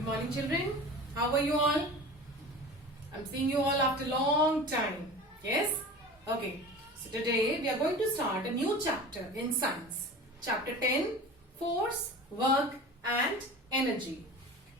Good morning, children. How are you all? I'm seeing you all after a long time. Yes? Okay. So today we are going to start a new chapter in science. Chapter 10, Force, Work and Energy.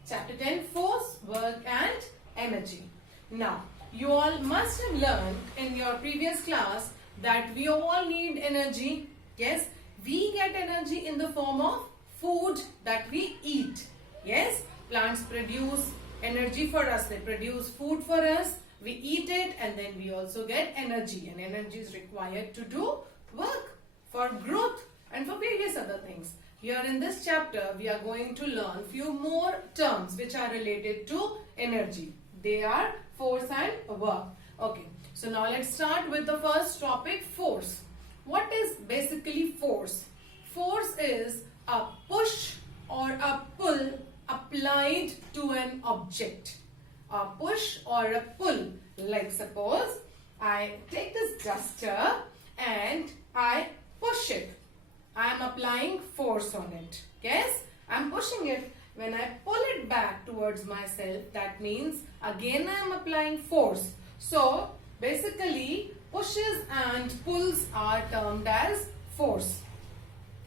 Chapter 10, Force, Work and Energy. Now, you all must have learned in your previous class that we all need energy. Yes? We get energy in the form of food that we eat. Yes? Plants produce energy for us. They produce food for us. We eat it and then we also get energy. And energy is required to do work, for growth and for various other things. Here in this chapter, we are going to learn few more terms which are related to energy. They are force and work. Okay. So now let's start with the first topic, force. What is basically force? Force is a push or a pull applied to an object. A push or a pull. Like suppose I take this duster and I push it. I am applying force on it. Yes, I am pushing it. When I pull it back towards myself, that means again I am applying force. So basically pushes and pulls are termed as force.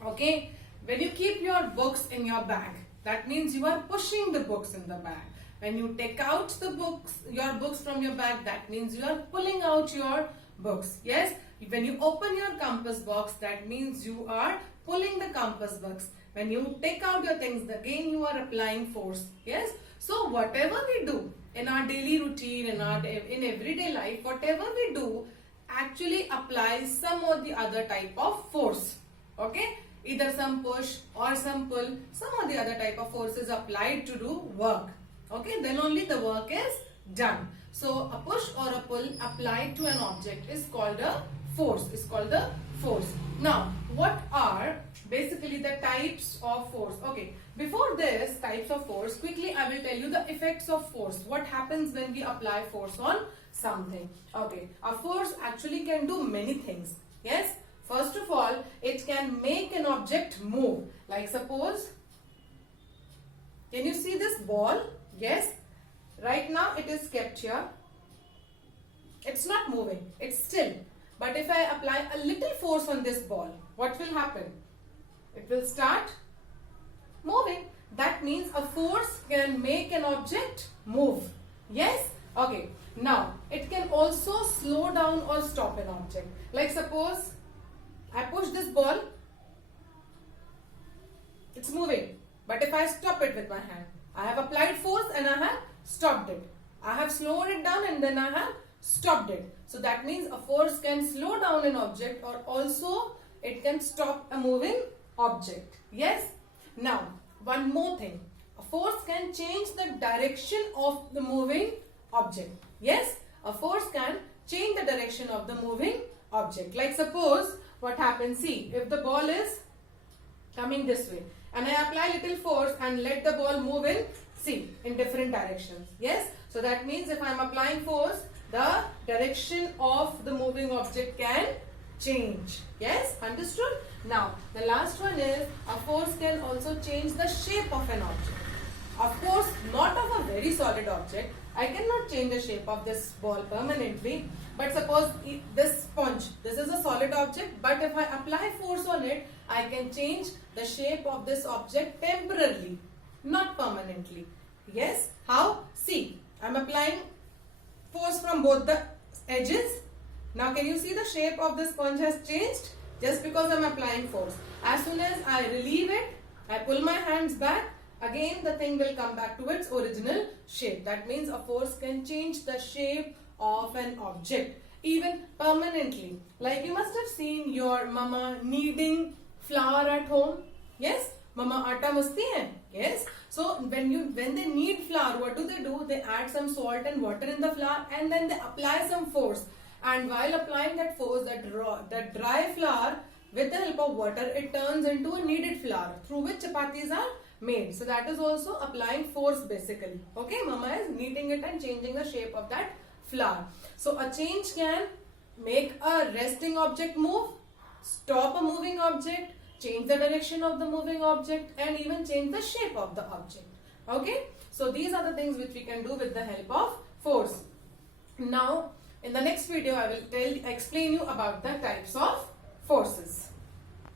Okay, when you keep your books in your bag, that means you are pushing the books in the bag. When you take out the books, your books from your bag, that means you are pulling out your books. Yes, when you open your compass box, that means you are pulling the compass box. When you take out your things, again you are applying force. Yes, so whatever we do in our daily routine, in everyday life, whatever we do actually applies some or the other type of force. Okay, either some push or some pull, some or the other type of force is applied to do work. Okay, then only the work is done. So a push or a pull applied to an object is called a force. It's called the force. Now, what are basically the types of force? Okay, before this types of force, quickly I will tell you the effects of force. What happens when we apply force on something? Okay, a force actually can do many things. Yes, first of all, it can make an object move. Like suppose, can you see this ball? Yes, right now it is kept here. It's not moving, it's still. But if I apply a little force on this ball, what will happen? It will start moving. That means a force can make an object move. Yes? Okay. Now, it can also slow down or stop an object. Like suppose, I push this ball, it's moving. But if I stop it with my hand, I have applied force and I have stopped it. I have slowed it down and then I have stopped it. So that means a force can slow down an object or also it can stop a moving object. Yes? Now, one more thing. A force can change the direction of the moving object. Yes? A force can change the direction of the moving object. Like suppose what happens, see, if the ball is coming this way and I apply little force and let the ball move in different directions. Yes? So that means if I am applying force, the direction of the moving object can change. Yes? Understood? Now, the last one is a force can also change the shape of an object. Of course, not of a very solid object. I cannot change the shape of this ball permanently. But suppose this sponge, this is a solid object, but if I apply force on it, I can change the shape of this object temporarily, not permanently. Yes? How? See, I am applying force from both the edges. Now can you see the shape of the sponge has changed? Just because I am applying force. As soon as I relieve it, I pull my hands back, again the thing will come back to its original shape. That means a force can change the shape of an object, even permanently. Like you must have seen your mama kneading flour at home. Yes? Mama atta masti hai. Yes? So when they knead flour, what do? They add some salt and water in the flour and then they apply some force. And while applying that force, that dry flour, with the help of water, it turns into a kneaded flour through which chapatis are made. So that is also applying force basically. Okay, mama is kneading it and changing the shape of that flour. So a change can make a resting object move, stop a moving object, change the direction of the moving object and even change the shape of the object. Okay, so these are the things which we can do with the help of force. Now, in the next video, I will explain you about the types of forces.